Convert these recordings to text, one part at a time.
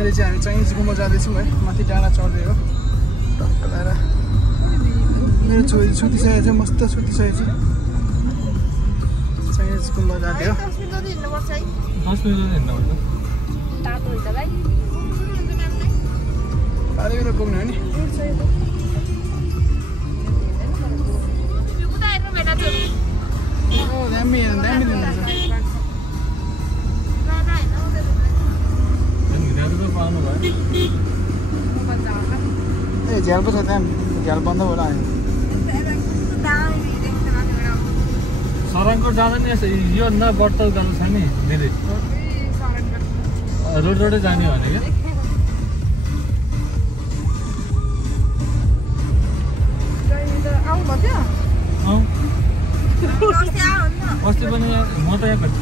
अहिले चाहिँ हामी चाइनिज गुम्बा जाँदैछौँ है माथि डाँडा चढ्दै हो टक्क लगाएर मेरो छोरी सुतिसकेको थियो मस्त सुतिसकेको थियो चाइनिज गुम्बा जाँदै हो 10 मिनट हिँड्नुपर्छ पारे बेला पुग्ने हो नि दामी दामी दिनुहुन्छ ए झ्याल पो छ त्यहाँ झ्याल बन्द होला सरङकोट जाँदा नि यो न बट्टल जानु छ नि दिदी रोड रोडै जाने भने क्या अस्ति पनि म त यहाँ भेट्छु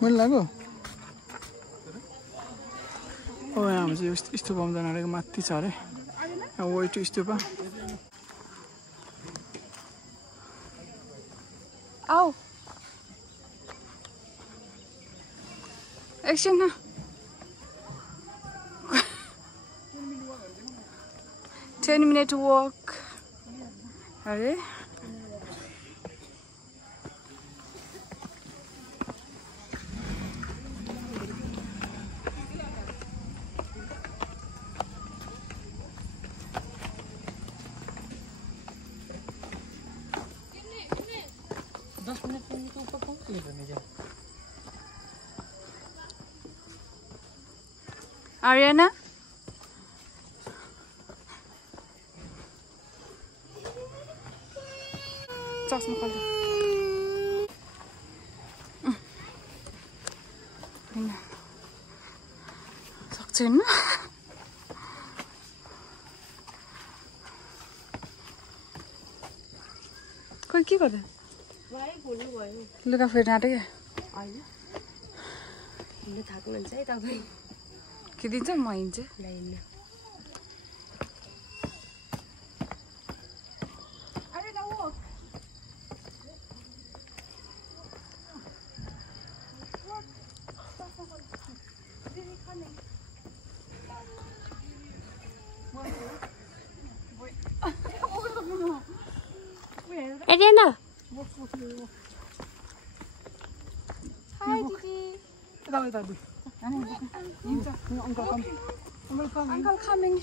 मैले लाग्यो ओ यहाँ चाहिँ स्तूपमा जानु अरेको माथि छ अरे वेट स्तूप आओ एकछिन न 10-minute walk अरे Ariana? चस्मा खोल्दै सक्छैन खोइ के गर्दै लुगा फेर्न आँट्यो क्या हिँड्नु थाक्नुहुन्छ है तपाईँ के दिन्छ म हिँड्छु Ariana. Hi, Didi. Uncle coming.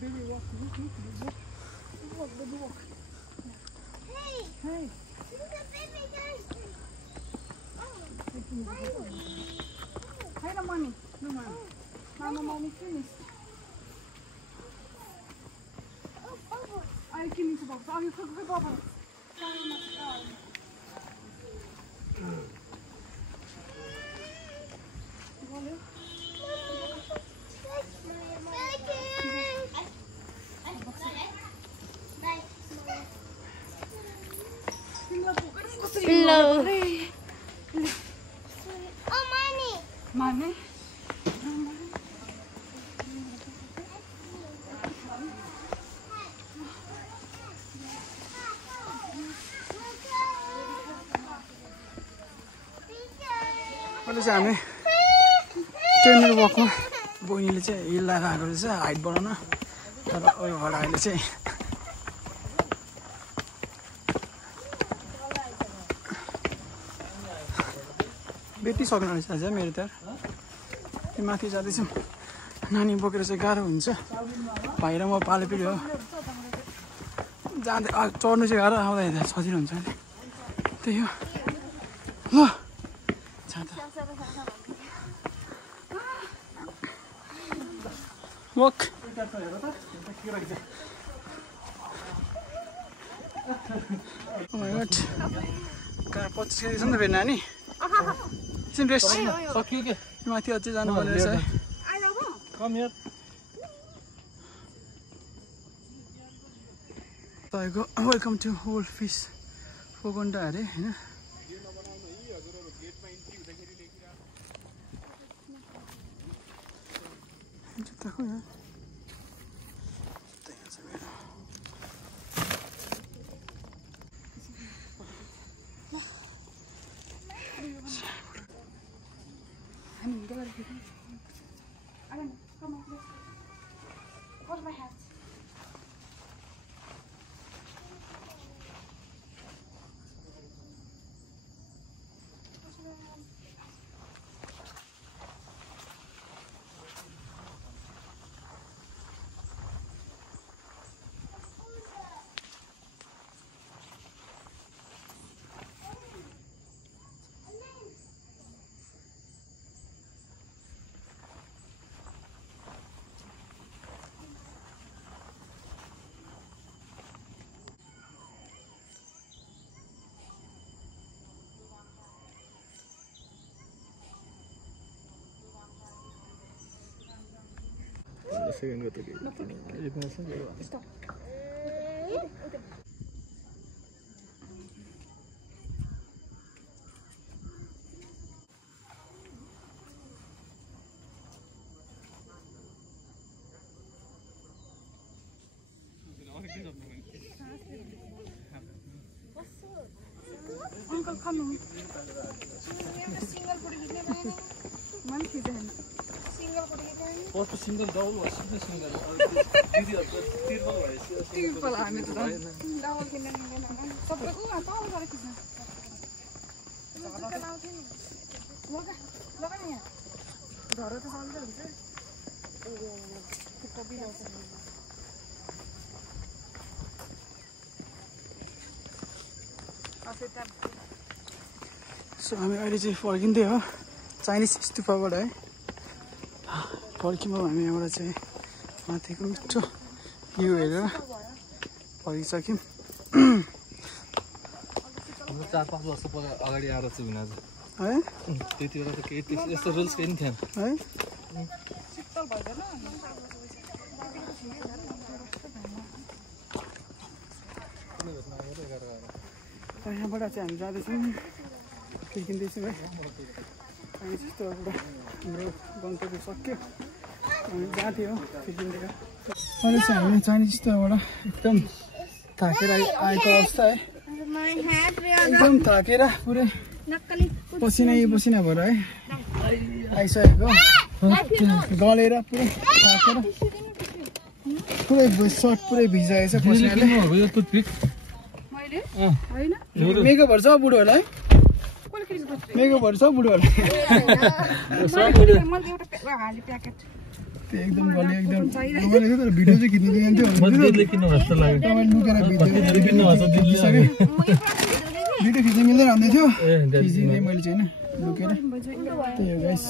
Baby, walk. Walk, baby, walk. Hey. Hey. Look at baby guys. Hey, no mommy. No mommy. Mama, mommy, finish. I can eat the box. I'll cook the bubble. Hello. Oh, mommy. Mommy? अहिले चाहिँ हामी 10 minute वकमा बहिनीले चाहिँ hill लगाएर आएको रहेछ height बढाउन तर उयोबाट अहिले चाहिँ बेटी सक्नु रहेछ अझ मेरो त माथि जाँदैछौँ नानी बोकेर चाहिँ गाह्रो हुन्छ भाइ र म पालेपिडी हो जाँदै चढ्नु चाहिँ गाह्रो आउँदा सजिलो हुन्छ नि त्यही हो ल वक Oh my God. कार 25 केजी छ नि त फेरि नानी एकछिन रेस्ट सकियो के माथि अझै जानुपर्ने रहेछ है कम यार तपाईँको वेलकम टु होल फिस फोगन्डा अरे होइन जुत्ता खो यहाँ सेकेन्ड को त Uncle coming. One season. First single double वा सिंगल Triple हामी त डबल किन्न मिल्दैन सबैको पाउ गरेको छ लगा नि यहाँ घर त सल्दै हुन्छ कपी लाउँछ सो हामी अहिले चाहिँ फर्किँदै हो चाइनिज स्तूपबाट है फर्क्यौँ हामी यहाँबाट चाहिँ माथिको मिठो भ्यू हेरेर फर्किसक्यौँ 4-5 वर्ष अगाडि आएर चाहिँ हुन है त्यति बेला त केही यस्तो रुल्स केही थिएन है शीतल भएन यहाँबाट चाहिँ हामी जाँदैछौँ फर्किँदैछौँ है चाइनिज स्तूपबाट हाम्रो गन्तव्य सक्यो हामी जाँथ्यो फर्किँदै अहिले चाहिँ हामी चाइनिज स्तूपबाट एकदम थाकेर आएको अवस्था है एकदम थाकेर पुरै पसिना भएर है आइसकेको गलेर पुरै थाकेर पुरै सर्ट पुरै भिजाएको छ पसिनाले मेकअपहरू छ बुढोहरूलाई मेकअपहरू छ बुढोहरूलाई एकदम गले एकदम रमाइलो थियो तर भिडियो चाहिँ खिच्नु दिन्थ्यो भिडियो खिच्नु मिल्दैन भन्दै थियो खिचिदिएँ मैले चाहिँ होइन लुकेर त्यही हो गाइस